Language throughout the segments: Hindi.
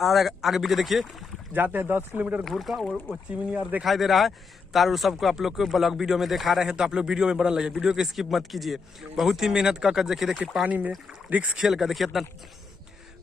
आगे वीडियो देखिए, जाते हैं 10 किलोमीटर घूर का और वो चिमनी यार दिखाई दे रहा है। तार सबको आप लोग को ब्लॉग वीडियो में दिखा रहे हैं, तो आप लोग वीडियो में बनल रहिए, वीडियो को स्किप मत कीजिए। बहुत ही मेहनत कर देखिए पानी में रिक्स खेल कर, देखिए इतना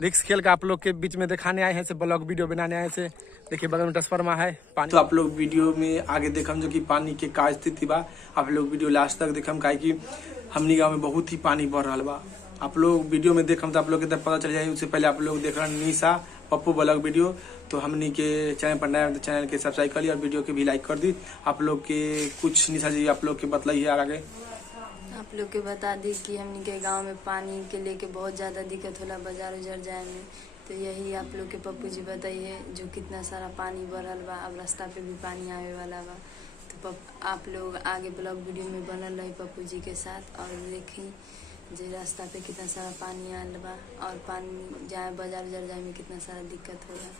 रिक्स खेल का आप लोग के बीच में दिखाने आए हैं, से ब्लॉग वीडियो बनाने आए से। देखिए बगल में ट्रांसफार्मर है पानी, तो आप लोग वीडियो में आगे देखम जो कि पानी के का स्थिति बा। आप लोग वीडियो लास्ट तक देखम, काहे कि हमनी गाँव में बहुत ही पानी बढ़ रहा बा। आप लोग वीडियो में देखम तो आप लोग के पता चल जाए। उससे पहले आप लोग देख रहे हैं निशा पप्पू ब्लॉग वीडियो, तो हमनी के चैनल पर नया चैनल के सब्सक्राइब कर ली और वीडियो के भी लाइक कर दी। आप लोग के कुछ निशा जी आप लोग के बतलाइए आगे। आप लोग के बता दी कि हमनी के गांव में पानी के लेके बहुत ज़्यादा दिक्कत होला बाजार उजार जाए में, तो यही आप लोग के पप्पू जी बताइए जो कितना सारा पानी बढ़ल बा। अब रास्ता पे भी पानी आवे वाला बा, तो आप लोग आगे ब्लॉग वीडियो में बनल रही पप्पू जी के साथ और देखी जो रास्ता पे कितना सारा पानी आल बा और पानी जाए बाजार उजार जाए में कितना सारा दिक्कत होला।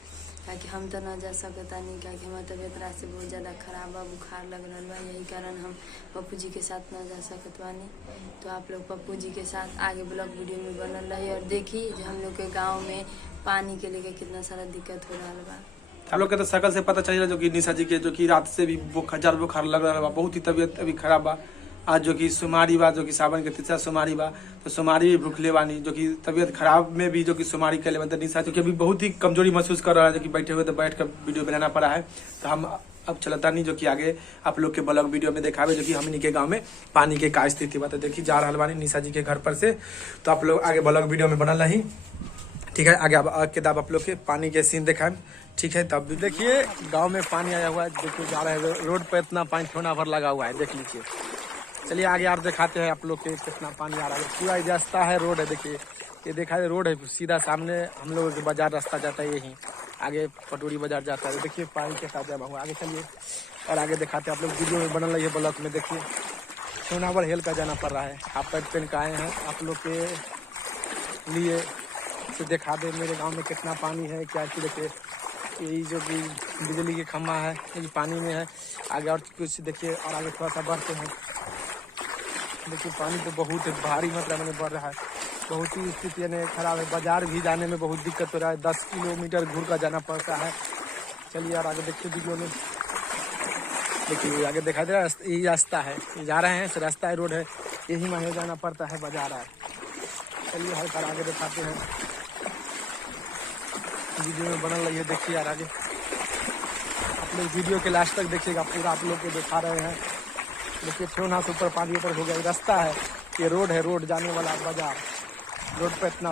ताकि हम तो ना जा सकता नहीं, क्या हमारे तबीयत रात से बहुत ज़्यादा खराब बा, बुखार लग रहा बा, यही कारण हम पप्पू जी के साथ ना जा सकत बानी। तो आप लोग पप्पू जी के साथ आगे ब्लॉग वीडियो में बनल रही और देखी जो हम लोग के गाँव में पानी के लेके कितना सारा दिक्कत हो रहा बा। आप लोग के तो शकल से पता चल जो कि निशा जी के जो कि रात से भी बुखार लग रहा बा, बहुत ही तबीयत अभी खराब बा। आज जो कि सोमवारी बा, जो कि सावन के तीसरा सोमवारी बा, तो सोमवारी भी भूखले बानी, जो कि तबीयत खराब में भी जो कि सोमवारी के लिए निशा जो कि अभी बहुत ही कमजोरी महसूस कर रहा है, जो कि बैठे हुए तो बैठ कर वीडियो बनाना पड़ा है। तो हम अब चलता नहीं जो कि आगे आप लोग के ब्लॉग वीडियो में दिखावे जो कि हमनी के गांव में पानी के का स्थिति बा। तो देखिए जा रहा बानी निशा जी के घर पर से, तो आप लोग आगे ब्लॉग वीडियो में बनल रही, ठीक है। आगे के दाब आप लोग के पानी के सीन दिखाएं, ठीक है। तब देखिए गांव में पानी आया हुआ है, देखिए जा रहे हैं रोड पर इतना पानी ठोना भर लगा हुआ है, देख लीजिए। चलिए आगे आप दिखाते हैं आप लोग के कितना पानी आ रहा है। पूरा रास्ता है, रोड है, देखिए ये देखा है रोड है, सीधा सामने हम लोगों के बाजार रास्ता जाता है, यही आगे पटोरी बाजार जाता है। देखिए पानी के साथ जमा हुआ, आगे चलिए और आगे दिखाते हैं आप लोग वीडियो में बनल रही है ब्लॉक में। देखिए सोनावर हेल का जाना पड़ रहा है, हाफ पैंट पहन के आए हैं आप लोग के लिए से दिखा दे मेरे गाँव में कितना पानी है क्या चीज। देखिए यही जो कि बिजली के खम्भा है ये पानी में है। आगे और कुछ देखिए और आगे थोड़ा सा बढ़ते हैं, देखिए पानी तो बहुत भारी मात्रा में बढ़ रहा है, बहुत ही स्थिति यानी खराब है। बाजार भी जाने में बहुत दिक्कत हो रहा है, 10 किलोमीटर घूर कर जाना पड़ता है। चलिए यार आगे देखिए वीडियो में, देखिए आगे दिखा दे रहा है यही रास्ता है, जा रहे हैं इस रास्ता है, रोड है, यही मांगे जाना पड़ता है बाजार है। चलिए हर बार आगे दिखाते हैं, वीडियो में बनल रही है। देखिए यार आगे आप लोग वीडियो के लास्ट तक देखिएगा, पूरा आप लोग को दिखा रहे हैं। देखिए ठेवना से ऊपर पानी ऊपर हो गया, रास्ता है, ये रोड है, रोड जाने वाला बाजार, रोड पर इतना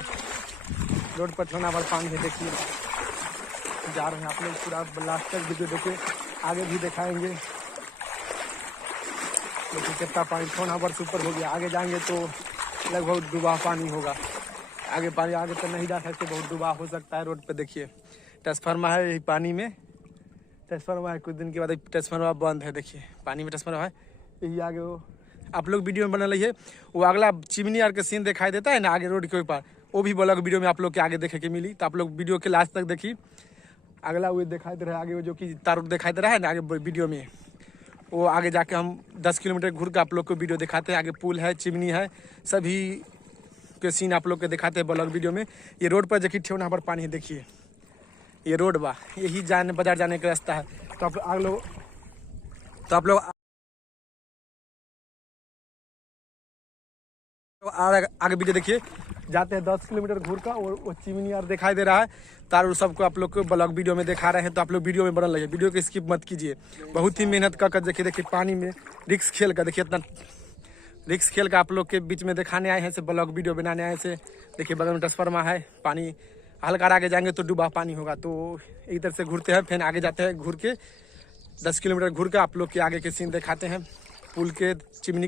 रोड पर ठेवना भर पानी है। देखिए जा रहे हैं आप लोग, पूरा लास्ट तक वीडियो देखिए, आगे भी दिखाएंगे। देखिए कितना पानी ठेवना भर से ऊपर हो गया, आगे जाएंगे तो लगभग डूबा पानी होगा। आगे पानी आगे तो नहीं जा सकते, बहुत डूबा हो सकता है रोड पे। देखिए ट्रांसफार्मर है यही पानी में, ट्रांसफार्मर है, कुछ दिन के बाद ट्रांसफार्मर बंद है। देखिए पानी में ट्रांसफार्मर है, यही आगे वो आप लोग वीडियो में बना रही है। वो अगला चिमनी यार का सीन दिखाई देता है ना आगे रोड के ऊपर, वो भी ब्लॉग वीडियो में आप लोग के आगे देखे के मिली। तो आप लोग वीडियो के लास्ट तक देखिए, अगला वो दिखाई दे रहा है आगे वो जो कि तार दिखाई दे रहा है ना आगे वीडियो में, वो आगे जाके हम 10 किलोमीटर घूर के आप लोग को वीडियो दिखाते हैं। आगे पुल है, चिमनी है, सभी के सीन आप लोग के दिखाते हैं ब्लॉग वीडियो में। ये रोड पर देखिए ठेवना पर पानी है, देखिए ये रोड बा, यही जाने बाजार जाने का रास्ता है। तो आप लोग आगे वीडियो देखिए, जाते हैं 10 किलोमीटर घूर का और वो चिमनी यार दिखाई दे रहा है, तार सबको आप लोग को ब्लॉग वीडियो में दिखा रहे हैं। तो आप लोग वीडियो में बनल रहिए, वीडियो को स्किप मत कीजिए। बहुत ही मेहनत कर देखिए पानी में रिक्स खेल कर, देखिए इतना रिक्स खेल का आप लोग के बीच में दिखाने आए हैं, से ब्लॉग वीडियो बनाने आए से। देखिए बगल में ट्रांसफार्मर है, पानी हल्का आगे जाएंगे तो डूबा पानी होगा। तो इधर से घूरते हैं, फिर आगे जाते हैं घूर के 10 किलोमीटर घूर के आप लोग के आगे के सीन दिखाते हैं। पुल के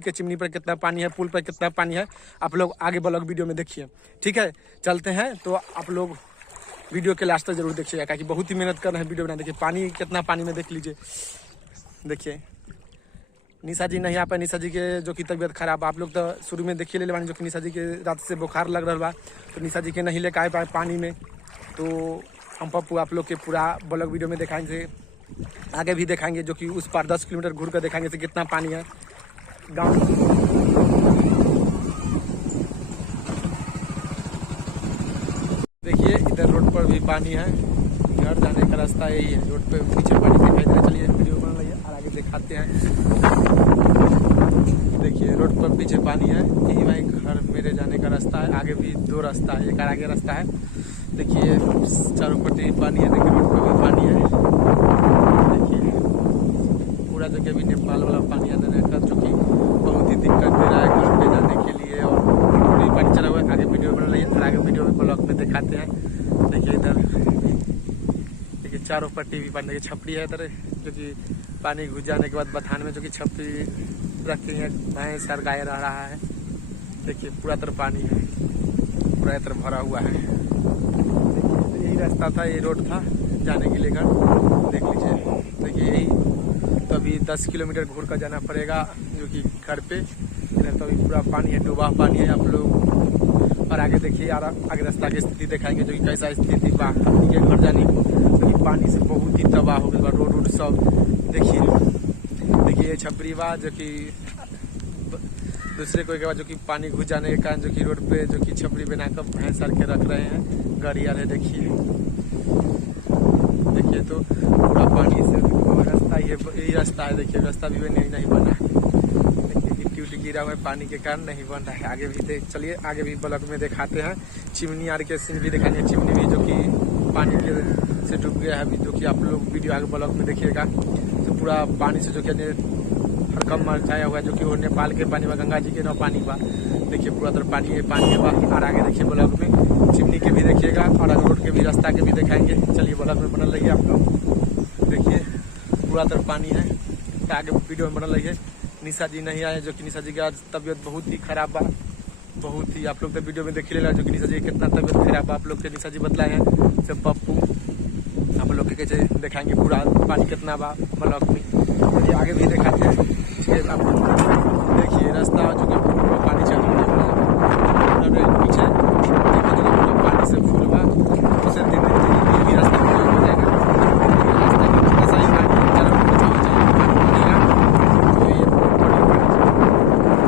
चिमनी पर कितना पानी है, पुल पर कितना पानी है, आप लोग आगे ब्लॉग वीडियो में देखिए, ठीक है। चलते हैं, तो आप लोग वीडियो के लास्ट तक जरूर देखिएगा, क्योंकि बहुत ही मेहनत कर रहे हैं वीडियो बनाने। देखिए पानी कितना पानी में देख लीजिए। देखिए निशा जी नहीं आ पाए, निशा जी के जो कि तबीयत खराब, आप लोग तो शुरू में देखिए ले जो कि निशा जी के रात से बुखार लग रहा बा, तो निशा जी के नहीं लेकर आ पाए पानी में। तो हम पप्पू आप लोग के पूरा ब्लॉग वीडियो में दिखाएंगे, आगे भी दिखाएंगे, जो कि उस पार 10 किलोमीटर घूर कर दिखाएंगे से कितना पानी है गाँव। देखिए इधर रोड पर भी पानी है। घर जाने का रास्ता यही है, रोड पे पीछे पानी दिखाई दे रहा है। चलिए वीडियो बन रही है और आगे दिखाते हैं। देखिए रोड पर पीछे पानी है, यही भाई घर मेरे जाने का रास्ता है। आगे भी 2 रास्ता है, एक आगे रास्ता है। देखिए चारों पट्टी पानी है, देखिए रोड पर भी पानी है। देखिए पूरा जगह भी नेपाल वाला पानी आने का, जो कि बहुत ही दिक्कत दे रहा है घर पे जाने के लिए। और थोड़ी पानी चला हुआ है, आगे वीडियो बन रही है और आगे वीडियो में ब्लॉग में दिखाते हैं। देखिए इधर देखिए चारों पट्टी भी पानी, देखिए छपड़ी है इधर, जो कि पानी घुस जाने के बाद बथान में जो कि छपड़ी रखती है भैंस और गाय रह रहा है। देखिए पूरा तरफ पानी है, पूरा तरफ भरा हुआ है। देखिए यही रास्ता था, ये रोड था जाने के लिए घर। देख लीजिए, देखिए यही तो अभी 10 किलोमीटर घूर कर जाना पड़ेगा जो कि घर पे। इधर तो अभी पूरा पानी है, डूबा पानी है आप लोग। और आगे देखिए यार, आगे रास्ता की स्थिति दिखाएंगे जो कि कैसा स्थिति बा के घर जाने की, क्योंकि पानी से बहुत ही तबाह हो गई बा रोड सब। देखिए ये छपरी बा जो कि दूसरे कोई के बाद जो कि पानी घुस जाने के कारण जो कि रोड पे जो कि छपरी बनाकर भैंस के रख रहे हैं गाड़ी वाले। देखिए तो पूरा पानी से रास्ता यही रास्ता है। देखिए रास्ता भी नहीं बना, देखिए गिट्टी उट्टी गिरा हुआ है पानी के कारण, नहीं बन रहा है। आगे भी चलिए आगे भी ब्लॉग में दिखाते हैं। चिमनी आर के सीन भी दिखाएंगे, चिमनी भी जो कि पानी के से डूब गया है अभी, जो कि आप लोग वीडियो आगे ब्लॉग में देखिएगा। तो पूरा पानी से जो कि हड़कम मर छाया हुआ है, जो कि वो नेपाल के पानी बा, गंगा जी के नौ पानी बा। देखिए पूरा तरफ पानी है बा। और आगे देखिए ब्लॉग में चिमनी के भी देखिएगा और आगे रोड के भी रास्ता के भी दिखाएंगे। चलिए ब्लॉग में बनल रहिए आप लोग। देखिए पूरा तरफ पानी है, आगे वीडियो में बनल रहिए। निशा जी नहीं आए, जो कि निशा जी की आज तबीयत बहुत ही खराब बा, बहुत ही। आप लोग तो वीडियो में देख लेला जो कि निशा जी कितना तबीयत खराब बा। आप लोग के निशा जी बतलाए हैं सब पप्पू, आप लोग के कैसे दिखाएंगे पूरा पानी कितना बा ब्लॉग में। चलिए आगे भी दिखाते हैं। आप देखिए रास्ता जो कि पूरा पानी चल रहा है पीछे, देखिए जो पूरा पानी से फूल बा। उसे दिन ये भी रास्ता हो जाएगा, रास्ता में थोड़ा सा ही पानी चला बचेगा। तो ये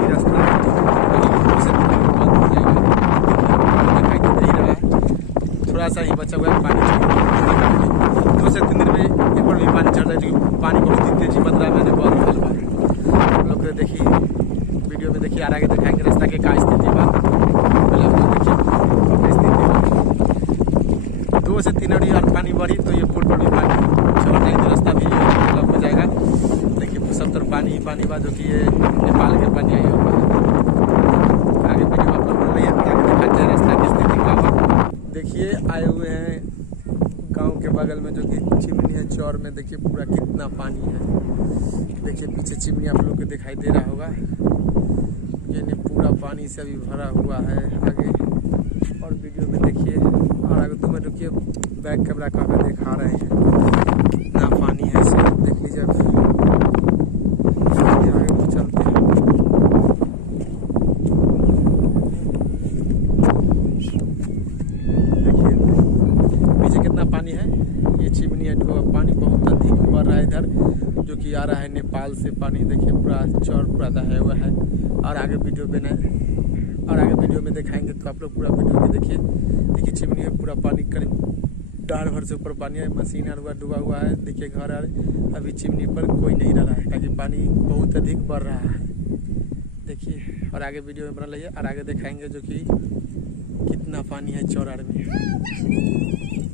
रास्ता थोड़ा सा ही बचा हुआ है पानी। 2 से 3 दिन में एक बार भी पानी चढ़ रहा है, जो पानी बहुत ही तेजी बन रहा है। मैंने बहुत फल बा लोग देखिए वीडियो में देखिए, आगे दिखाएंगे रास्ता के का स्थिति बा। पहले आप लोग देखिए स्थिति 2 से 3 अड़ी और पानी बढ़ी तो ये पुल पर भी पानी चढ़ जाएगी, रास्ता भी डेवलप हो जाएगा। देखिए सब तरफ पानी ही पानी बा, जो कि ये नेपाल के पानी आई हुआ है। आगे वीडियो आप लोग बोल रही है, आगे दिखाते हैं रास्ता की स्थिति का बा। देखिए आए हुए हैं गांव के बगल में जो कि चिमनी है चौर में। देखिए पूरा कितना पानी है, देखिए पीछे चिमनी आप लोग को दिखाई दे रहा होगा। ये पूरा पानी से अभी भरा हुआ है आगे। और वीडियो में देखिए और आगे तो में रुकिए, बैक कैमरा काफी दिखा रहे हैं कितना पानी है इसे देख लीजिए। आगे तो चलते हैं। देखिए पीछे कितना पानी है, ये चिमनी है, पानी बहुत अधिक बढ़ रहा है इधर, जो कि आ रहा है नेपाल से पानी। देखिए पूरा चौर पूरा दहाया हुआ है। और आगे वीडियो में दिखाएंगे तो आप लोग पूरा वीडियो में देखिए। देखिए चिमनी में पूरा पानी करीब डाढ़ भर से ऊपर पानी है, मशीन और डूबा हुआ है। देखिए घर अभी चिमनी पर कोई नहीं रह रहा है, क्योंकि पानी बहुत अधिक बढ़ रहा है। देखिए और आगे वीडियो में बना रहिए और आगे दिखाएंगे जो कि कितना पानी है चौराड़ में।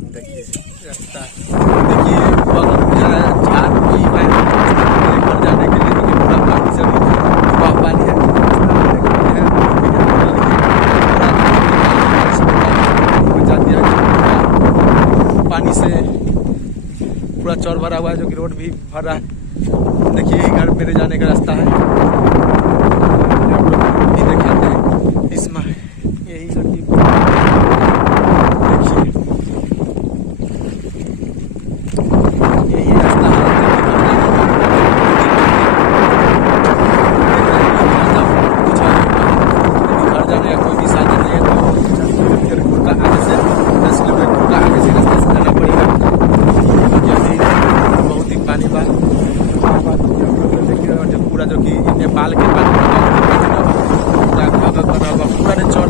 देखिए रास्ता, देखिए झाड़ कोई घर जाने के लिए देखिए पूरा पानी से डूबा पानी है। पानी से पूरा चौर भरा हुआ है, जो कि रोड भी भर रहा है। देखिए यही घर मेरे जाने का रास्ता है, भी दिखाते हैं इसमें यही लड़की। देखिए यही रास्ता है घर जाने का। कोई भी साधन नहीं है तो आगे से 10 किलोमीटर आगे से रास्ते से जाना पड़ेगा। बहुत ही पानी बा देखिए, पूरा जो कि नेपाल के पानी पूरा चौर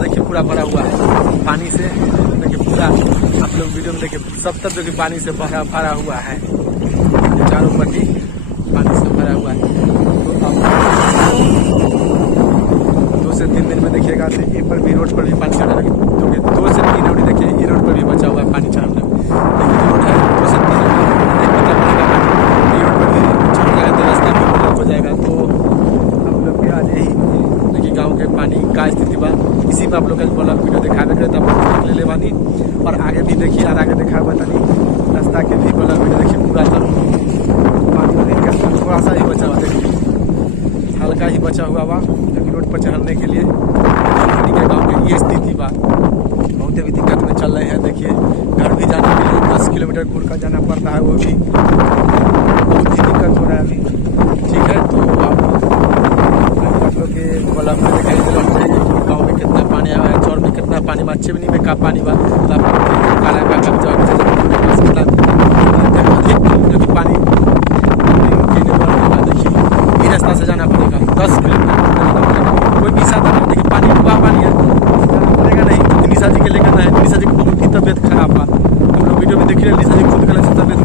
पानी से भरा भरा हुआ है, चारों पट्टी पानी से भरा हुआ है। तो अब 2 से 3 दिन में देखिएगा तो ये पर भी रोड पर भी पानी चढ़ा लगे, क्योंकि 2 से 3 रोड देखिए ये रोड पर भी बचा हुआ है पानी चढ़ा लगे। लेकिन रोड है 2 से 3 ये रोड पर भी चढ़ रहा है तो रास्ता भी ब्लॉक हो जाएगा। तो हम लोग के आज यही देखिए गाँव के पानी का स्थिति बा, इसी पर आप लोग ब्लॉग वीडियो दिखावे करे तब ले ले बानी। और आगे भी देखिए और आगे दिखा बतानी रास्ता के भी ब्लॉग वीडियो देखिए पूरा तरह पानी थोड़ा सा ही बचा हुआ, देखिए हल्का ही बचा हुआ बा क्योंकि रोड पर चढ़ने के लिए के गाँव की ये स्थिति बा। बहुत अभी दिक्कत में चल रहे हैं। देखिए घर भी जाने के लिए 10 किलोमीटर दूर का जाना पड़ता है, वो भी बहुत ही दिक्कत हो रहा है अभी। ठीक है, तो आप लोग के ब्लॉग में दिखाई दे रहा है कि गाँव में कितना पानी आया है, चौर में कितना पानी बा, चिमनी में का पानी बा, जो कि पानी देखिए रास्ता से जाना पड़ेगा 10 किलोमीटर। कोई भी साधन देखिए पानी डूबा पानी है, जाना पड़ेगा नहीं क्योंकि निशा जी के लेकर ना है। निशा जी की बहुत ही तबियत खराब बा, हम लोग वीडियो में देख रहे हैं। निशा जी खुद गले से तबियत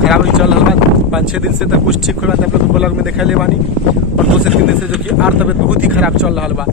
खराब ही चल रहा है, 5-6 दिन से तक कुछ ठीक हो रहा था, आप लोग ब्लॉग में देखा ले बानी। और 2 से 3 दिन से जो कि और तबियत बहुत ही खराब चल रहा बा।